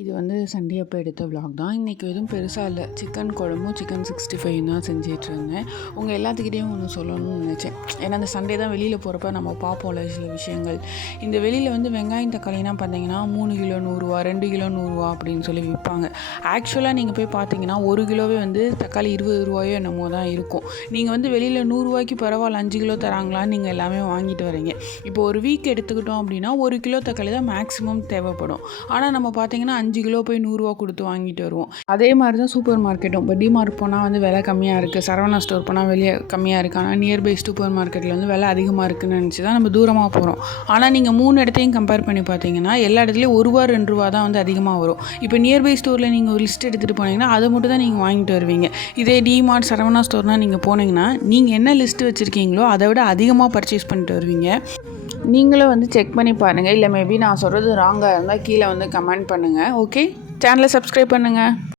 இது வந்து சண்டே அப்போ எடுத்த விலாக் தான். இன்றைக்கி எதுவும் பெருசாக இல்லை. சிக்கன் குழம்பும் சிக்கன் 65 தான் செஞ்சிட்ருந்தேன். உங்கள் எல்லாத்துக்கிட்டேயும் ஒன்று சொல்லணும்னு நினச்சேன். ஏன்னா அந்த சண்டே தான் வெளியில் போகிறப்ப நம்ம பார்ப்போம்ல சில விஷயங்கள். இந்த வெளியில் வந்து வெங்காயம் தக்காளினா பார்த்தீங்கன்னா 3 கிலோ 100 2 கிலோ 100 அப்படின்னு சொல்லி விற்பாங்க. ஆக்சுவலாக நீங்கள் போய் பார்த்தீங்கன்னா 1 கிலோவே வந்து தக்காளி 20 என்னமோ தான் இருக்கும். நீங்கள் வந்து வெளியில் 100 பரவாயில்ல 5 கிலோ தராங்களான்னு நீங்கள் எல்லாமே வாங்கிட்டு வரீங்க. இப்போ ஒரு வீக் எடுத்துக்கிட்டோம் அப்படின்னா 1 கிலோ தக்காளி தான் மேக்ஸிமம் தேவைப்படும். ஆனால் நம்ம பார்த்தீங்கன்னா 5 கிலோ போய் 100 கொடுத்து வாங்கிட்டு வருவோம். அதே மாதிரி தான் சூப்பர் மார்க்கெட்டும். இப்போ டிமார்ட் போனால் வந்து விலை கம்மியாக இருக்குது, சரவணா ஸ்டோர் போனால் வெளியே கம்மியாக இருக்குது. ஆனால் நியர்பை சூப்பர் மார்க்கெட்டில் வந்து விலை அதிகமாக இருக்குதுன்னு நினச்சி தான் நம்ம தூரமாக போகிறோம். ஆனால் நீங்கள் 3 இடத்தையும் கம்பேர் பண்ணி பார்த்தீங்கன்னா எல்லா இடத்துலையும் ரூபா 2 தான் வந்து அதிகமாக வரும். இப்போ நியர்பை ஸ்டோரில் நீங்கள் ஒரு லிஸ்ட் எடுத்துகிட்டு போனீங்கன்னா அதை மட்டும் தான் நீங்கள் வாங்கிட்டு வருவீங்க. இதே டிமார்ட் சரவணா ஸ்டோர்னால் நீங்கள் போனீங்கன்னா நீங்கள் என்ன லிஸ்ட்டு வச்சுருக்கீங்களோ அதை விட அதிகமாக பர்ச்சேஸ் பண்ணிட்டு வருவீங்க. நீங்களும் வந்து செக் பண்ணி பாருங்கள். இல்லை மேபி நான் சொல்கிறது ராங்காக இருந்தால் கீழே வந்து கமெண்ட் பண்ணுங்கள். ஓகே, சேனலை சப்ஸ்கிரைப் பண்ணுங்கள்.